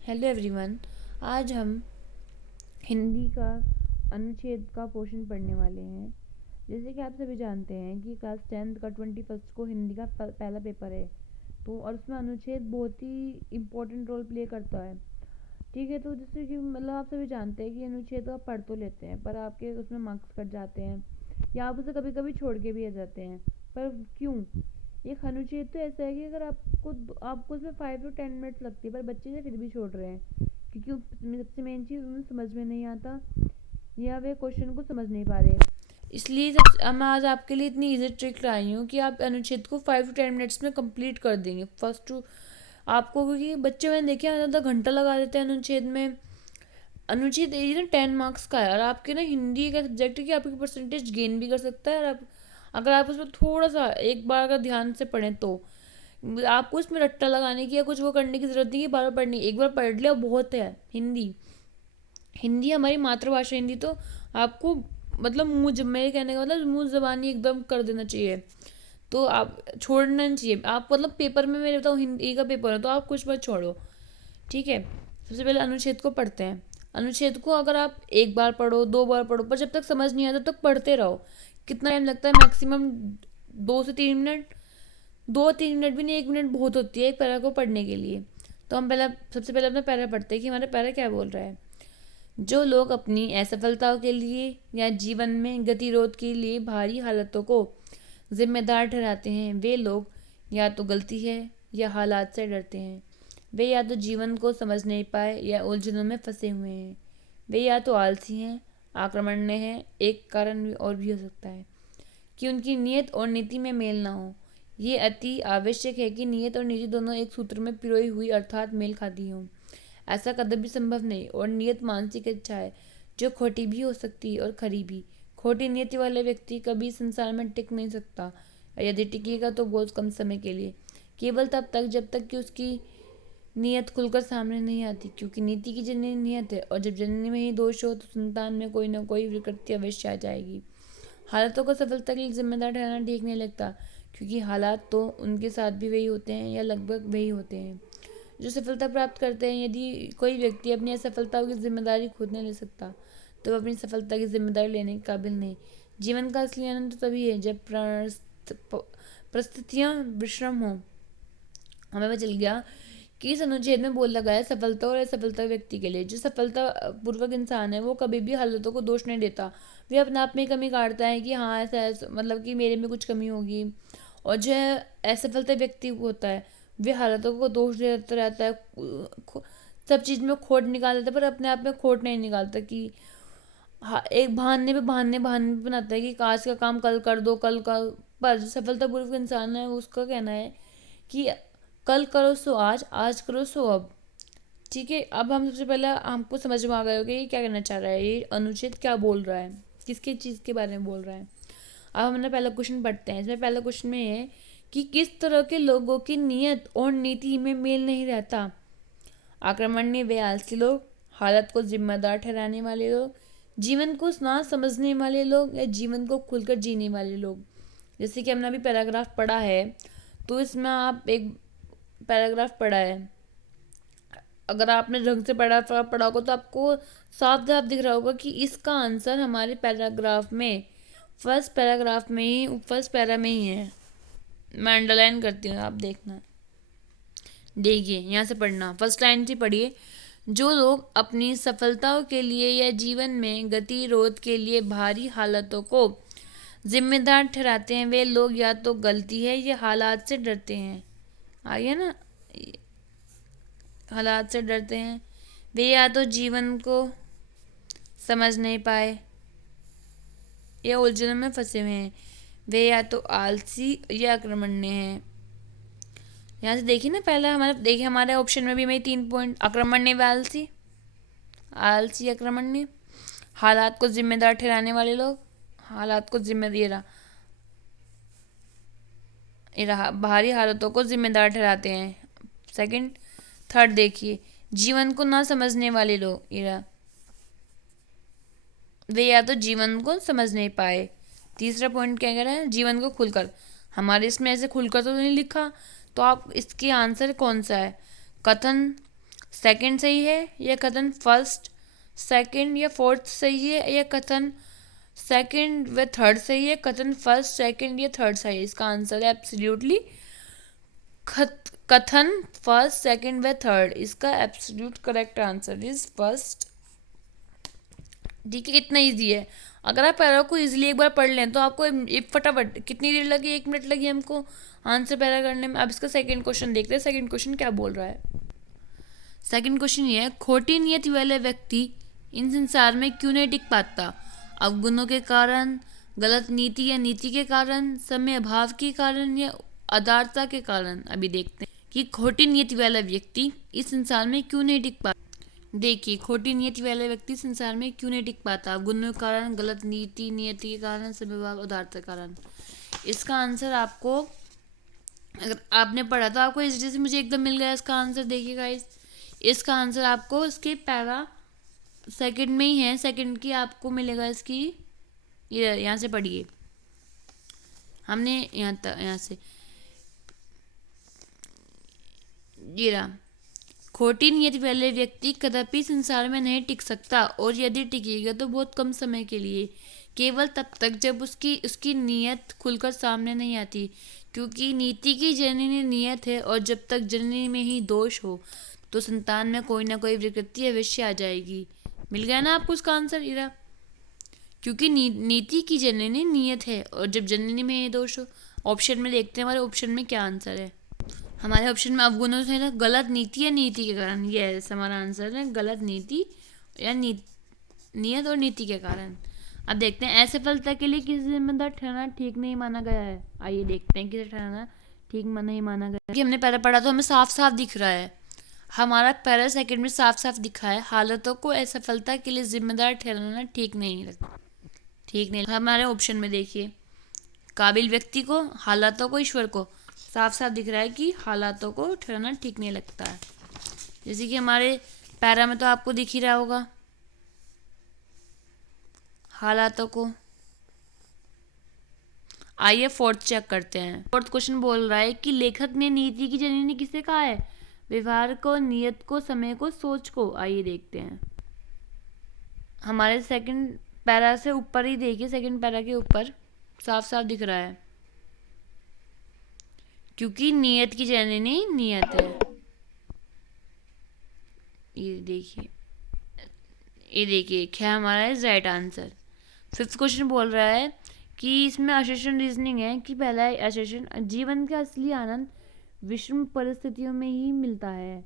Hello everyone. आज हम हिंदी का अनुच्छेद का पोर्शन पढ़ने वाले हैं। जैसे कि आप सभी जानते हैं कि क्लास 10th का 21st को हिंदी का पहला पेपर है। तो और उसमें अनुच्छेद बहुत ही इम्पोर्टेंट रोल प्ले करता है। ठीक है, तो जैसे कि मतलब आप सभी जानते हैं कि अनुच्छेद तो आप पढ़ तो लेते हैं, पर आपके उसमें मार्क्स कट जाते हैं या आप उसे कभी कभी छोड़ के भी आ जाते हैं। पर क्यों? एक अनुच्छेद तो ऐसा है कि अगर आपको उसमें 5 to 10 मिनट्स लगती है, पर बच्चे से फिर भी छोड़ रहे हैं क्योंकि सबसे मेन चीज़ उन्हें समझ में नहीं आता या वे क्वेश्चन को समझ नहीं पा रहे। इसलिए मैं आज आपके लिए इतनी इजी ट्रिक लाई हूँ कि आप अनुच्छेद को 5 to 10 मिनट्स में कंप्लीट कर देंगे। फर्स्ट टू आपको, क्योंकि बच्चे मैंने देखे आधा आधा घंटा लगा देते हैं अनुच्छेद में। अनुच्छेद ये ना 10 मार्क्स का है और आपके ना हिंदी का सब्जेक्ट है कि आपकी परसेंटेज गेन भी कर सकता है। और आप अगर आप उसमें थोड़ा सा एक बार अगर ध्यान से पढ़ें तो आपको इसमें रट्टा लगाने की या कुछ वो करने की ज़रूरत नहीं है। बार बार पढ़नी, एक बार पढ़ लिया बहुत है। हिंदी हिंदी हमारी मातृभाषा हिंदी, तो आपको मतलब मुँह जब मेरे कहने का मतलब मुँह ज़बानी एकदम कर देना चाहिए। तो आप छोड़ना नहीं चाहिए। आप मतलब पेपर में, मेरे बताओ हिंदी का पेपर है तो आप कुछ मत छोड़ो। ठीक है, सबसे पहले अनुच्छेद को पढ़ते हैं। अनुच्छेद को अगर आप एक बार पढ़ो, 2 बार पढ़ो, पर जब तक समझ नहीं आता तब तक पढ़ते रहो। कितना टाइम लगता है? मैक्सिमम 2 से 3 मिनट। 2-3 मिनट भी नहीं, 1 मिनट बहुत होती है एक पैरा को पढ़ने के लिए। तो हम सबसे पहले अपना पैरा पढ़ते हैं कि हमारा पैरा क्या बोल रहा है। जो लोग अपनी असफलताओं के लिए या जीवन में गतिरोध के लिए भारी हालातों को जिम्मेदार ठहराते हैं, वे लोग या तो गलती है या हालात से डरते हैं। वे या तो जीवन को समझ नहीं पाए या उलझनों में फंसे हुए हैं। वे या तो आलसी हैं, आक्रामण्य हैं। एक कारण और भी हो सकता है कि उनकी नीयत और नीति में मेल ना हो। ये अति आवश्यक है कि नीयत और नीति दोनों एक सूत्र में पिरोई हुई अर्थात मेल खाती हों। ऐसा कदम भी संभव नहीं। और नियत मानसिक इच्छा है जो खोटी भी हो सकती है और खरी भी। खोटी नीति वाला व्यक्ति कभी संसार में टिक नहीं सकता, यदि टिकेगा तो बहुत कम समय के लिए, केवल तब तक जब तक कि उसकी नीयत खुलकर सामने नहीं आती, क्योंकि नीति की जननी नीयत है और जब जननी में ही दोष हो तो संतान में कोई ना कोई विकृति अवश्य आ जाएगी। हालातों को सफलता के लिए जिम्मेदार ठहराना ठीक नहीं लगता, क्योंकि हालात तो उनके साथ भी वही होते हैं या लगभग वही होते हैं जो सफलता प्राप्त करते हैं। यदि कोई व्यक्ति अपनी असफलताओं की जिम्मेदारी खुद नहीं ले सकता तो वह अपनी सफलता की जिम्मेदारी लेने के काबिल नहीं। जीवन का असली आनंद तो तभी है जब परिस्थितियाँ विषम हो। हमें पता चल गया कि इस अनुच्छेद में बोल लगा है सफलता और असफलता व्यक्ति के लिए। जो सफलता पूर्वक इंसान है वो कभी भी हालतों को दोष नहीं देता। वे अपने आप में कमी काटता है कि हाँ ऐसा मतलब कि मेरे में कुछ कमी होगी। और जो असफलता व्यक्ति होता है वे हालातों को दोष देता रहता है, सब चीज़ में खोट निकाल देता है, पर अपने आप में खोट नहीं निकालता कि हाँ, एक बहाने बनाता है कि आज का काम कल कर दो, कल का। पर जो सफलतापूर्वक इंसान है उसका कहना है कि कल करो सो आज, आज करो सो अब। ठीक है, अब हम सबसे पहले हमको समझ में आ गया होगा ये क्या कहना चाह रहा है, ये अनुच्छेद क्या बोल रहा है, किसके चीज़ के बारे में बोल रहा है। अब हम अपना पहला क्वेश्चन पढ़ते हैं। इसमें पहला क्वेश्चन में है कि किस तरह के लोगों की नीयत और नीति में मेल नहीं रहता। आक्रमण्य व आलसी लोग, हालत को जिम्मेदार ठहराने वाले लोग, जीवन को ना समझने वाले लोग या जीवन को खुलकर जीने वाले लोग। जैसे कि हमने अभी पैराग्राफ पढ़ा है, तो इसमें आप एक पैराग्राफ पढ़ा है, अगर आपने ढंग से पढ़ा होगा तो आपको साफ साफ दिख रहा होगा कि इसका आंसर हमारे पैराग्राफ में फर्स्ट पैराग्राफ में ही, फर्स्ट पैरा में ही है। मैं अंडरलाइन करती हूँ, आप देखना। देखिए यहाँ से पढ़ना, फर्स्ट लाइन से पढ़िए। जो लोग अपनी सफलताओं के लिए या जीवन में गतिरोध के लिए भारी हालातों को जिम्मेदार ठहराते हैं, वे लोग या तो गलती है या हालात से डरते हैं। आइए ना, हालात से डरते हैं। वे या तो जीवन को समझ नहीं पाए या उलझनों में फंसे हुए हैं। वे या तो आलसी या आक्रमण्य हैं। यहाँ से देखिए ना, पहला हमारा देखिए हमारे ऑप्शन में भी मैं 3 पॉइंट, आक्रमण्य व आलसी, आलसी आक्रमण्य। हालात को जिम्मेदार ठहराने वाले लोग, हालात को जिम्मेदार, ये रहा, भारी हालतों को जिम्मेदार ठहराते हैं। सेकंड, थर्ड देखिए, जीवन को ना समझने वाले लोग, ये रहा, वे या तो जीवन को समझ नहीं पाए। तीसरा पॉइंट क्या कह रहा है, जीवन को खुलकर। हमारे इसमें ऐसे खुलकर तो नहीं लिखा, तो आप इसके आंसर कौन सा है, कथन सेकंड सही है या कथन फर्स्ट, सेकंड या फोर्थ सही है या कथन सेकंड व थर्ड सही है, कथन फर्स्ट सेकंड या थर्ड सही है? इसका आंसर है एब्सोल्युटली कथन फर्स्ट सेकंड व थर्ड। इसका absolute correct answer is first. ठीक है, इतना इजी है। अगर आप पैरा को इजीली एक बार पढ़ लें तो आपको फटाफट कितनी देर लगी, 1 मिनट लगी हमको आंसर पैरा करने में। अब इसका सेकंड क्वेश्चन देखते हैं, सेकंड क्वेश्चन क्या बोल रहा है। सेकंड क्वेश्चन ये है, खोटी नियत वाले व्यक्ति इन संसार में क्यों नहीं टिक पाता? अवगुणों के कारण, गलत नीति या नीति के कारण, समय अभाव के कारण या उदारता के कारण? अभी देखते हैं कि खोटी नियति वाला व्यक्ति इस संसार में क्यों नहीं टिक पाता। देखिए, खोटी नियति वाला व्यक्ति संसार में क्यों नहीं टिक पाता? अवगुणों के कारण, गलत नीति नियति के कारण, समय अभाव, उदारता के कारण। इसका आंसर आपको, अगर आपने पढ़ा तो आपको इस वजह से मुझे एकदम मिल गया इसका आंसर। देखिए गाइस, इसका आंसर आपको इसके पैरा सेकंड में ही है, सेकंड की आपको मिलेगा इसकी। ये यहाँ से पढ़िए, हमने यहाँ से ये रहा, खोटी नियत वाले व्यक्ति कदापि संसार में नहीं टिक सकता, और यदि टिकेगा तो बहुत कम समय के लिए, केवल तब तक जब उसकी नियत खुलकर सामने नहीं आती, क्योंकि नीति की जननी नियत है, और जब तक जननी में ही दोष हो तो संतान में कोई ना कोई विकृति अवश्य आ जाएगी। मिल गया ना आपको उसका आंसर इरा? क्योंकि नीति की जननी नियत है, और जब जननी में ही दोष हो। ऑप्शन में देखते हैं हमारे ऑप्शन में क्या आंसर है। हमारे ऑप्शन में अवगुणों से ना गलत नीति या नीति के कारण, यस हमारा आंसर है गलत नीति या नियत और नीति के कारण। अब देखते हैं, असफलता के लिए किसी जिम्मेदार ठहराना ठीक नहीं माना गया है। आइए देखते हैं किसे ठहराना ठीक नहीं माना गया। कि हमने पहले पढ़ा तो हमें साफ साफ दिख रहा है, हमारा पहला सेकंड में साफ साफ दिखा है, हालातों को असफलता के लिए जिम्मेदार ठहराना ठीक नहीं लगता, ठीक नहीं। हमारे ऑप्शन में देखिए, काबिल व्यक्ति को, हालातों को, ईश्वर को। साफ साफ दिख रहा है कि हालातों को ठहराना ठीक नहीं लगता है। जैसे कि हमारे पैरा में तो आपको दिख ही रहा होगा हालातों को। आइए फोर्थ चेक करते हैं। फोर्थ क्वेश्चन बोल रहा है कि लेखक ने नीति की जननी किसे कहा है? व्यवहार को, नियत को, समय को, सोच को। आइए देखते हैं, हमारे सेकंड पैरा से ऊपर ही देखिए, सेकंड पैरा के ऊपर साफ साफ दिख रहा है, क्योंकि नियत की जननी नियत है। ये देखिए क्या हमारा है राइट आंसर। फिफ्थ क्वेश्चन बोल रहा है कि इसमें असर्शन रीजनिंग है कि पहला असर्शन, जीवन का असली आनंद विषम परिस्थितियों में ही मिलता है।